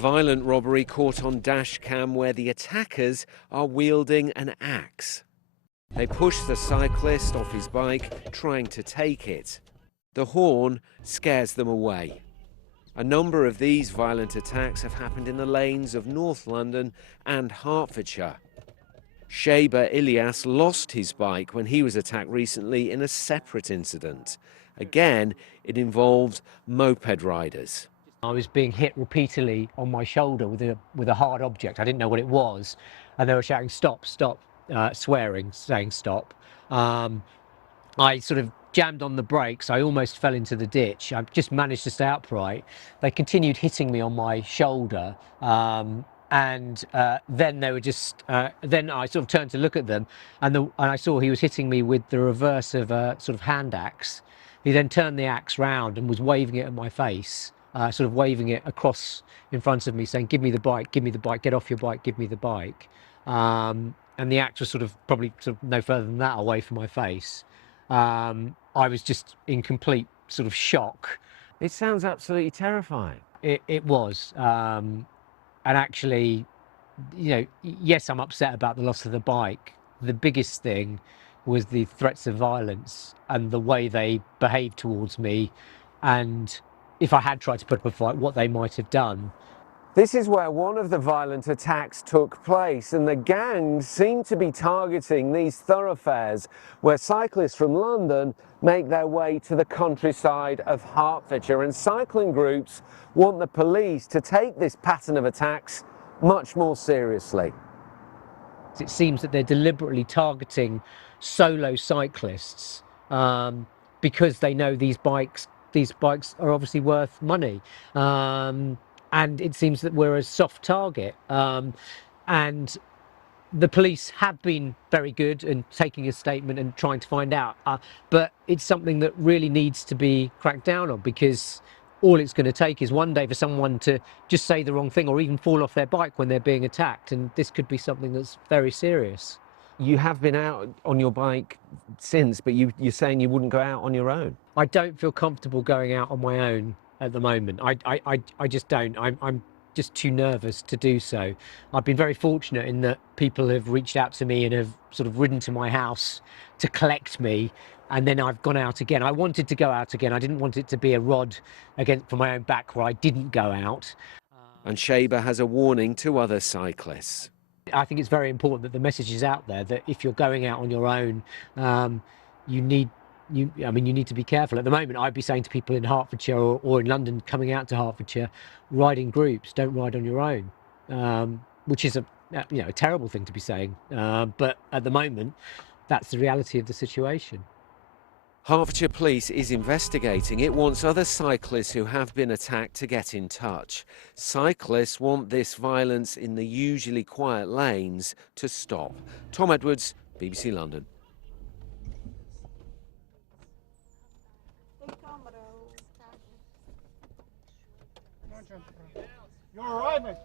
Violent robbery caught on dash cam where the attackers are wielding an axe. They push the cyclist off his bike, trying to take it. The horn scares them away. A number of these violent attacks have happened in the lanes of North London and Hertfordshire. Shaber Ilyas lost his bike when he was attacked recently in a separate incident. Again, it involved moped riders. I was being hit repeatedly on my shoulder with a hard object. I didn't know what it was, and they were shouting "Stop! Stop!" Swearing, saying "Stop." I sort of jammed on the brakes. I almost fell into the ditch. I just managed to stay upright. They continued hitting me on my shoulder, and then they were just. Then I sort of turned to look at them, and I saw he was hitting me with the reverse of a sort of hand axe. He then turned the axe round and was waving it at my face. Sort of waving it across in front of me, saying, "Give me the bike, give me the bike, get off your bike, give me the bike." And the axe was sort of probably sort of no further than that away from my face. I was just in complete sort of shock. It sounds absolutely terrifying. It was. And actually, you know, yes, I'm upset about the loss of the bike. The biggest thing was the threats of violence and the way they behaved towards me, and if I had tried to put up a fight, what they might have done. This is where one of the violent attacks took place, and the gang seemed to be targeting these thoroughfares where cyclists from London make their way to the countryside of Hertfordshire. And cycling groups want the police to take this pattern of attacks much more seriously. It seems that they're deliberately targeting solo cyclists because they know these bikes are obviously worth money. And it seems that we're a soft target. And the police have been very good in taking a statement and trying to find out. But it's something that really needs to be cracked down on, because all it's going to take is one day for someone to just say the wrong thing or even fall off their bike when they're being attacked. And this could be something that's very serious. You have been out on your bike since, but you're saying you wouldn't go out on your own. I don't feel comfortable going out on my own at the moment. I just don't. I'm just too nervous to do so. I've been very fortunate in that people have reached out to me and have sort of ridden to my house to collect me, and then I've gone out again. I wanted to go out again. I didn't want it to be a rod for my own back where I didn't go out. And Shaber has a warning to other cyclists. I think it's very important that the message is out there that if you're going out on your own, you need to be careful. At the moment, I'd be saying to people in Hertfordshire or in London coming out to Hertfordshire, ride in groups, don't ride on your own, which is a terrible thing to be saying. But at the moment, that's the reality of the situation. Hertfordshire Police is investigating. It wants other cyclists who have been attacked to get in touch. Cyclists want this violence in the usually quiet lanes to stop. Tom Edwards, BBC London. You're all right, mate.